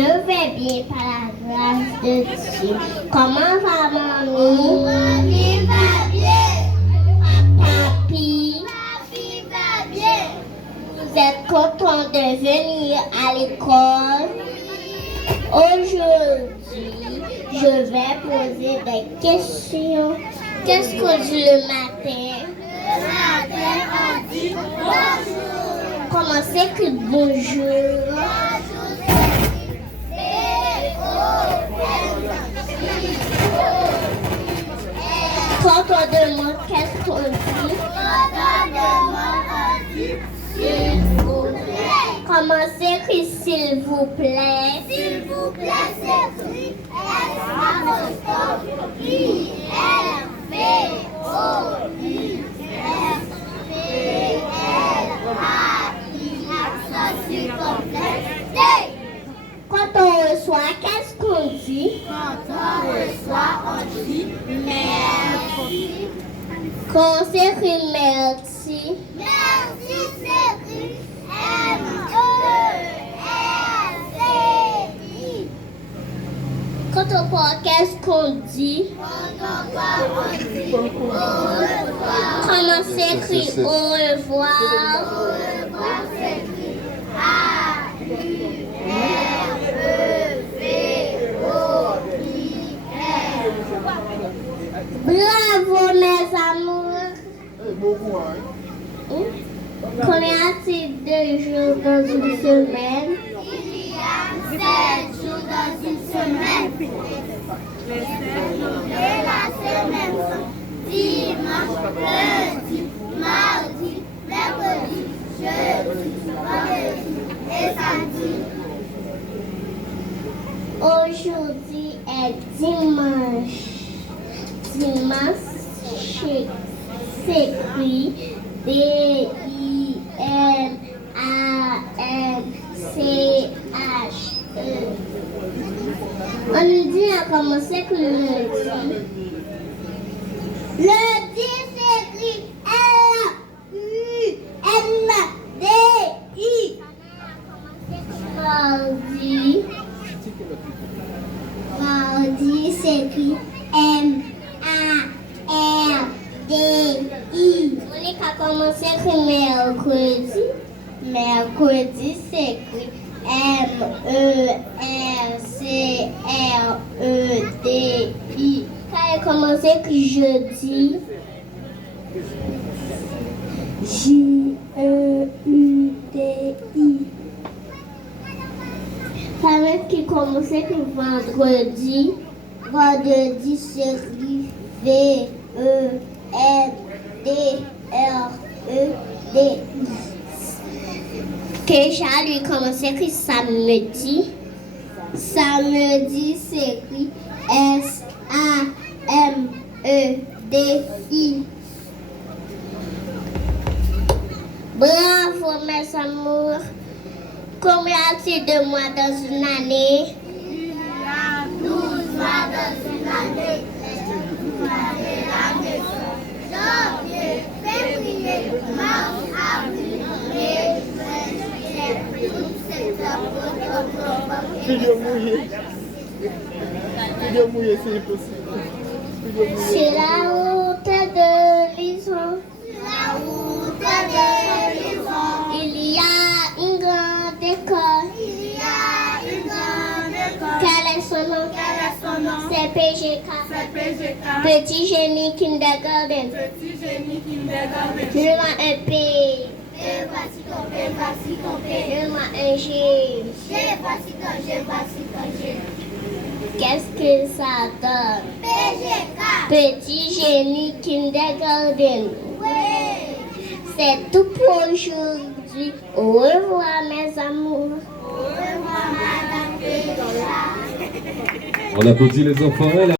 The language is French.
Je vais bien par la grâce de Dieu. Comment va mamie? Mamie va bien. Papi? Papi va bien. Vous êtes content de venir à l'école? Aujourd'hui, je vais poser des questions. Qu'est-ce qu'on dit le matin? Le matin, on dit bonjour. Comment c'est que bonjour? Quand on demande qu'est-ce qu'on dit? Quand on demande, on dit s'il vous plaît. Comment s'écrit s'il vous plaît? S'il vous plaît, s'écrit S-A-V-O-I-L-V-O-I-L-A-I. Quand on reçoit, qu'est-ce qu'on dit? Quand on reçoit, on dit merci. Quand on s'écrit merci? Merci s'écrit M-E-R-C-I. Quand on parle, qu'est-ce qu'on dit? Quand on parle, on dit au revoir. Comment s'écrit au revoir? Au revoir s'écrit A-U-R-E-V-O-I-L. Bravo mes amours. Combien a-t-il de jours dans une semaine? Il y a 7 jours dans une semaine. Les 7 jours de la semaine sont dimanche, lundi, mardi, mercredi, jeudi, vendredi et samedi. Aujourd'hui est dimanche. Dimanche s'écrit D-I-M-A-N-C-H-E. On nous dit à commencer que le lundi. Lundi s'écrit L-U-N-D-I. Mardi. Mardi s'écrit M-A-R-D-I. On a commencé que mercredi. Mercredi s'écrit M-E-R-C-R-E-D-I. Quand on commence que jeudi. J-E-U-D-I. Quand qui commence que vendredi. Vendredi s'écrit V-E-N-D-R-E-D-I. Que j'allais commencer que samedi. Samedi s'écrit S-A-M-E-D-I. Bravo mes amours. Combien a-t-il de mois dans une année? Il y a 12 mois dans une année. L'année janvier, février, mars, avril, mai, juin, juillet, août, septembre, octobre. Studio mouillé, c'est impossible. C'est la route de l'Ison. La route de l'Ison. Il y a une grande école. Il y a une grande école. Quel est son nom? Quel est son nom? C'est PGK. C'est PGK. Petit génie kindergarten. Petit génie kindergarten. Je vois un P. Voici ton P. Je vois un G. Voici ton G. Qu'est-ce que ça donne? PGK. Petit génie kindergarten. Oui. C'est tout pour aujourd'hui. Au revoir mes amours. Au revoir, Madame PGK. On applaudit les enfants.